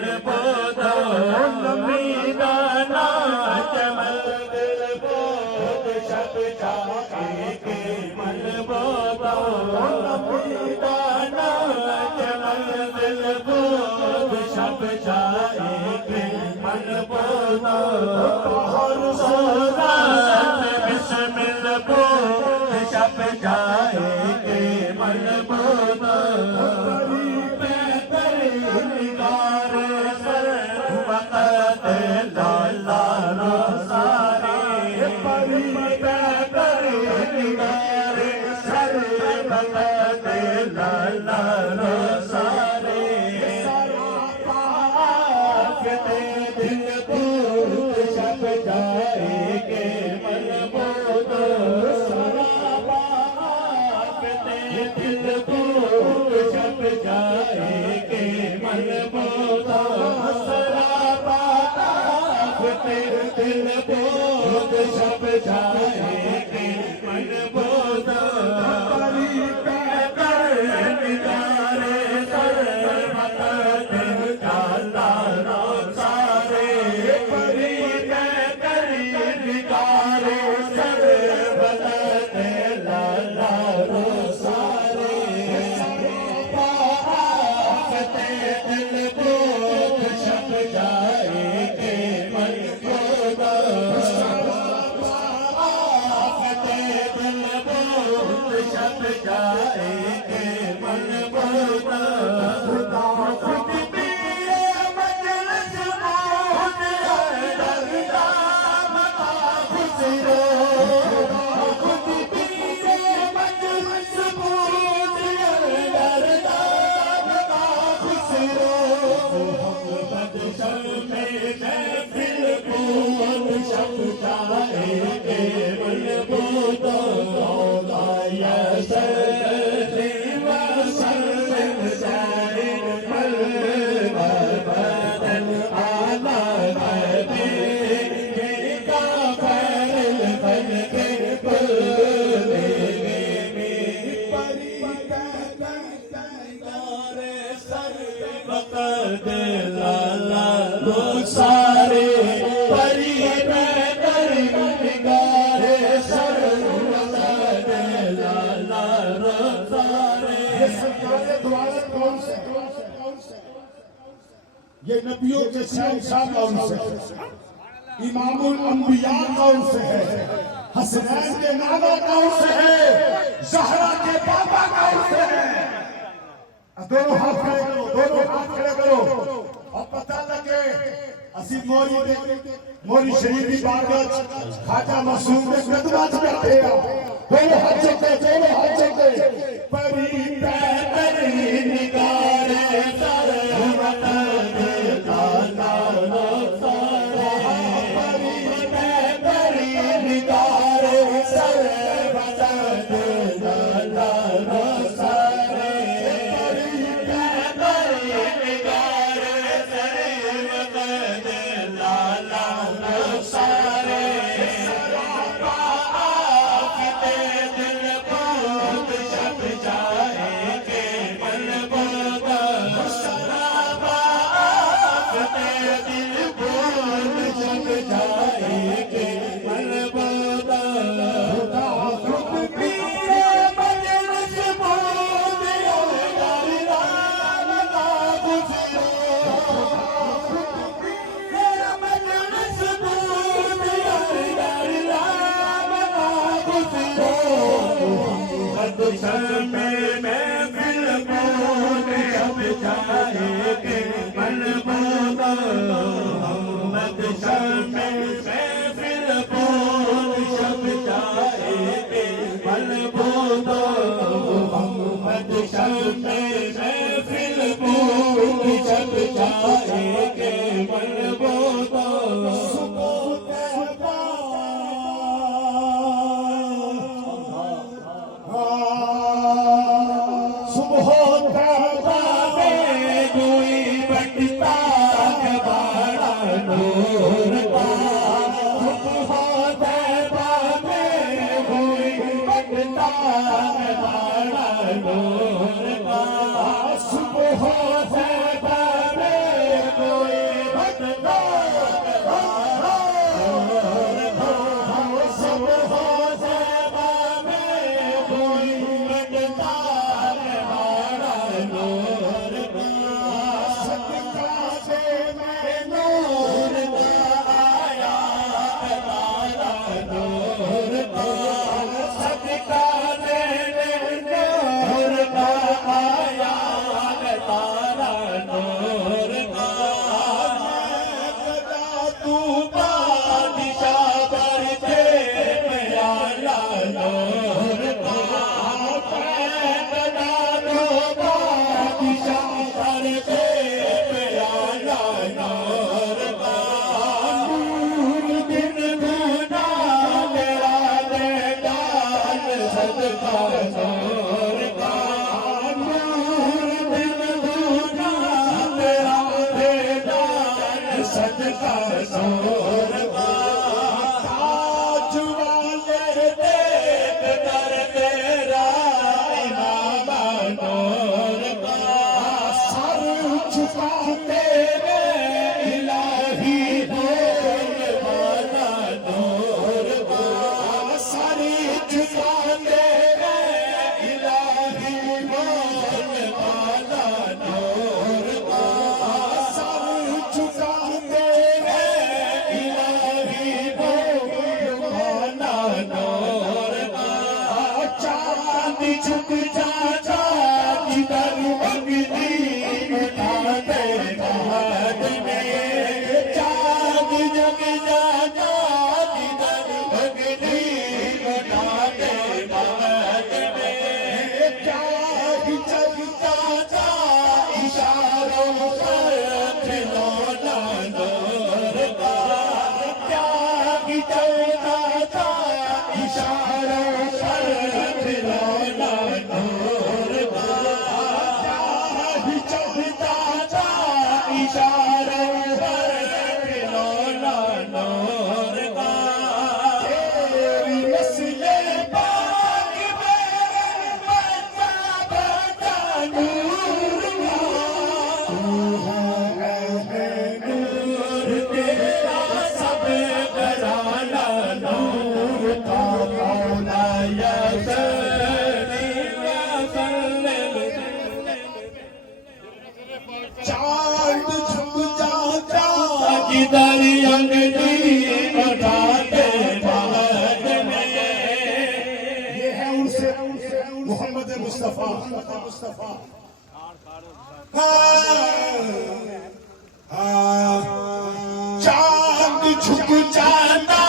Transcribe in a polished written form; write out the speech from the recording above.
من بودا میدانا چمل دل بود شب جائے کے من بودا میدانا چمل دل بود شب جائے کے من بودا ہر سودا بسمل بود شب جائے کے من بودا یہ نبیوں کے شہنشاہ کون سے ہے؟ امام الانبیاء کون سے ہے؟ حسنین کے نانا کون سے ہے؟ زہرا کے بابا کون سے ہے؟ دونوں ہاتھ کھڑے کرو، دونوں ہاتھ کھڑے کرو اور پتہ لگے اسی موری شریف کی بارگاہ خواجہ معصوم کے قدمات بیٹھے دونوں ہاتھ چکے، دونوں ہاتھ چکے پری پہتری نگارے سارے झुकाते हैं इलाही नूर वाला नूर वाला सारी झुकाते हैं इलाही नूर वाला नूर वाला सारी झुकाते हैं इलाही नूर वाला नूर वाला चांद झुक जाता जिधर मंगनी उठाते बाद में चांद जग जाता जिधर मंगनी उठाते बाद में क्या ही चलता था इशारों पर खिलौना नूर का क्या ही चलता था इशारों पर खिलौना नूर का क्या ही चलता था इशारों पर खिलौना नूर का तेरी नस्ले पाक में बचा बचा नूर नूर तेरा सब घराना नूर का मौलाया चांद झुक जाता जिधर अंगनी उठाते बाद में ये है उनसे मोहम्मद मुस्तफा चांद झुक जाता